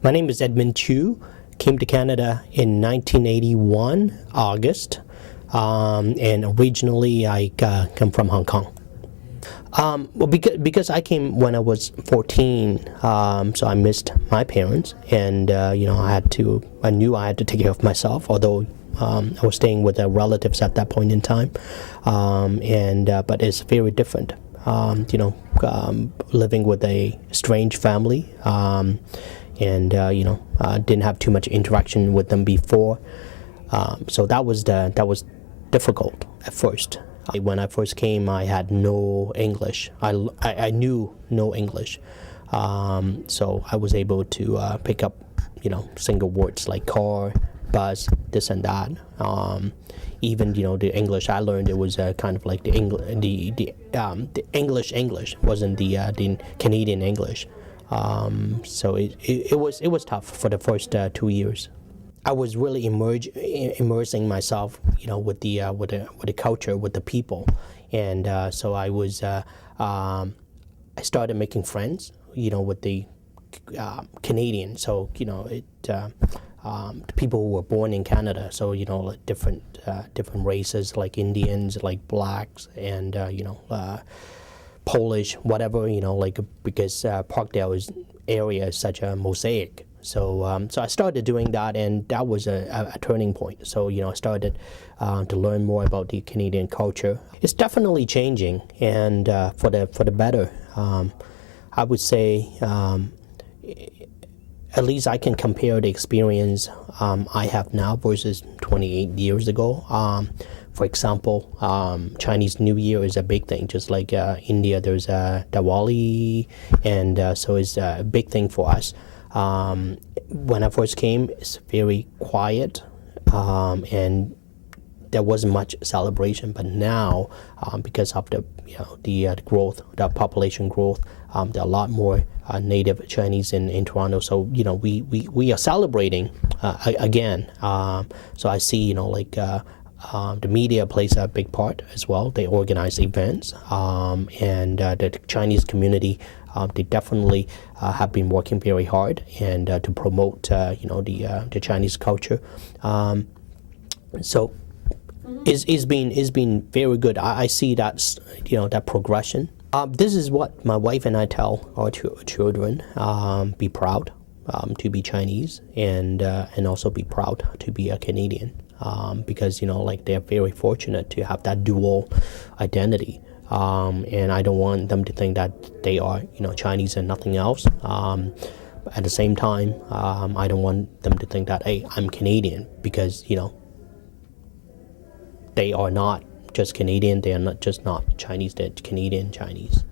My name is Edmond Chu. Came to Canada in 1981, August, and originally I come from Hong Kong. Well, because I came when I was 14, so I missed my parents, and I knew I had to take care of myself. Although I was staying with relatives at that point in time, but it's very different. Living with a strange family, didn't have too much interaction with them before, so that was difficult at first. When I first came, I had no English. I knew no English, so I was able to pick up, single words like car, bus, this and that. Even the English I learned, it was kind of like the English wasn't the Canadian English. So it was tough for the first 2 years. I was really immersing myself, with the culture, with the people, and so I started making friends, with the Canadian. So the people who were born in Canada. So like different races, like Indians, like blacks, and Polish, whatever, because Parkdale area is such a mosaic. So I started doing that, and that was a turning point. So I started to learn more about the Canadian culture. It's definitely changing, and for the better. I would say at least I can compare the experience I have now versus 28 years ago. For example, Chinese New Year is a big thing, just like India, there's Diwali, and so it's a big thing for us. When I first came, it's very quiet, and there wasn't much celebration. But now, because of the growth, the population growth, there are a lot more native Chinese in Toronto. So we are celebrating again. So I see the media plays a big part as well. They organize events, and the Chinese community, they definitely have been working very hard and to promote the Chinese culture. So it's been very good. I see that progression. This is what my wife and I tell our children: be proud to be Chinese, and also be proud to be a Canadian. Because they're very fortunate to have that dual identity, and I don't want them to think that they are Chinese and nothing else. At the same time, I don't want them to think that, hey, I'm Canadian, because they are not just Canadian. They are not just not Chinese. They're Canadian Chinese.